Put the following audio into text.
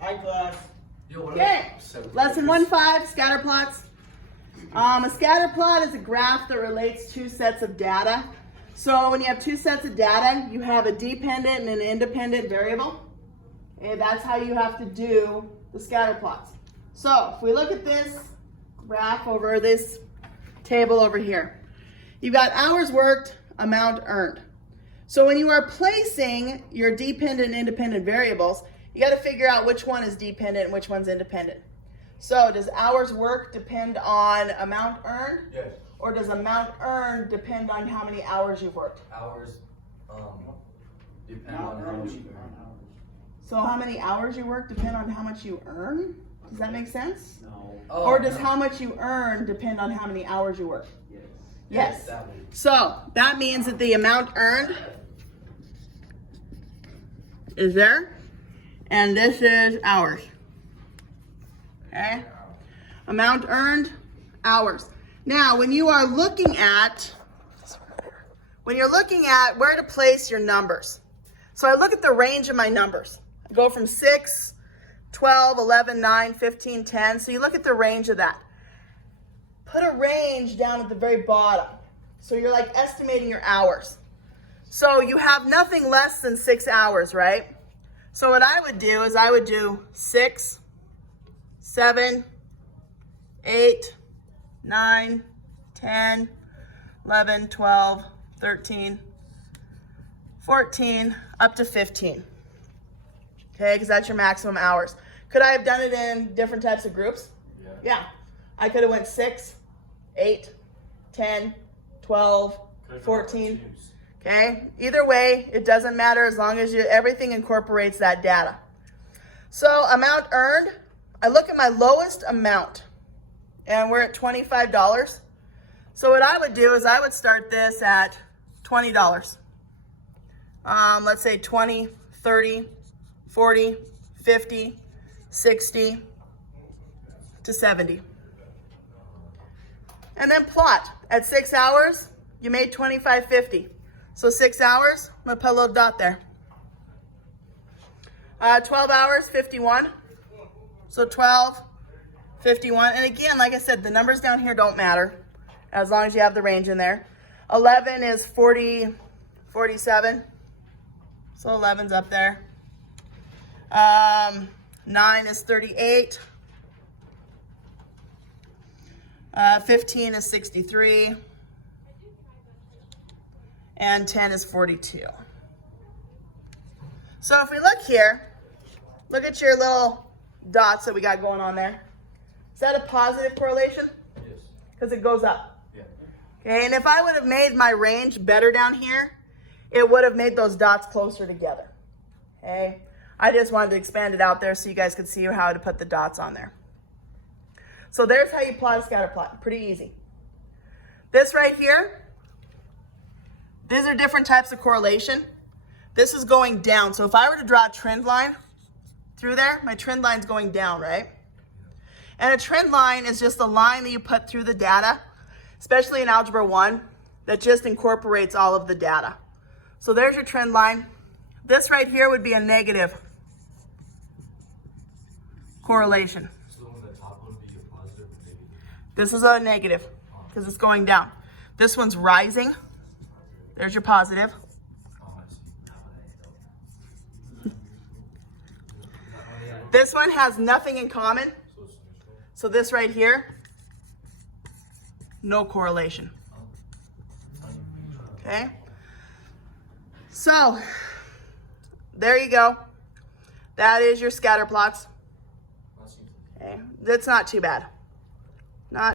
Hi, class. Okay, lesson 1.5, scatterplots. A scatterplot is a graph that relates two sets of data. So when you have two sets of data, you have a dependent and an independent variable. Okay, that's how you have to do the scatterplots. So if we look at this graph over this table over here, you've got hours worked, amount earned. So when you are placing your dependent and independent variables, you got to figure out which one is dependent and which one's independent. So does hours worked depend on amount earned? Yes. Or does amount earned depend on how many hours you've worked? Hours depend on how much you earn. So how many hours you work depend on how much you earn? Does that make sense? No. Or does how much you earn depend on how many hours you work? Yes. Yes. That way. So that means that the amount earned is there, and this is hours. Okay? Amount earned, hours. Now, when you are looking at, where to place your numbers. So I look at the range of my numbers. I go from 6, 12, 11, 9, 15, 10. So you look at the range of that. Put a range down at the very bottom. So you're like estimating your hours. So you have nothing less than 6 hours, right? So what I would do is I would do 6, 7, 8, 9, 10, 11, 12, 13, 14, up to 15. Okay, because that's your maximum hours. Could I have done it in different types of groups? Yeah. I could have went 6, 8, 10, 12, 14. Okay, either way, it doesn't matter as long as everything incorporates that data. So amount earned, I look at my lowest amount and we're at $25. So what I would do is I would start this at $20. Let's say 20, 30, 40, 50, 60 to 70. And then plot. At 6 hours, you made $25.50. So 6 hours, I'm gonna put a little dot there. 12 hours, 51. So 12, 51. And again, like I said, the numbers down here don't matter as long as you have the range in there. 11 is 40, 47. So 11's up there. 9 is 38. 15 is 63. And 10 is 42. So if we look here, look at your little dots that we got going on there. Is that a positive correlation? Yes. Because it goes up. Yeah. Okay, and if I would have made my range better down here, it would have made those dots closer together. Okay, I just wanted to expand it out there so you guys could see how to put the dots on there. So there's how you plot a scatter plot. Pretty easy. This right here, these are different types of correlation. This is going down. So if I were to draw a trend line through there, my trend line's going down, right? And a trend line is just a line that you put through the data, especially in Algebra 1, that just incorporates all of the data. So there's your trend line. This right here would be a negative correlation. So on the top would be a positive and negative. This is a negative because it's going down. This one's rising. There's your positive. Oh, I see. This one has nothing in common. So it's neutral. So this right here, no correlation. Okay? So, there you go. That is your scatter plots. Okay? That's not too bad.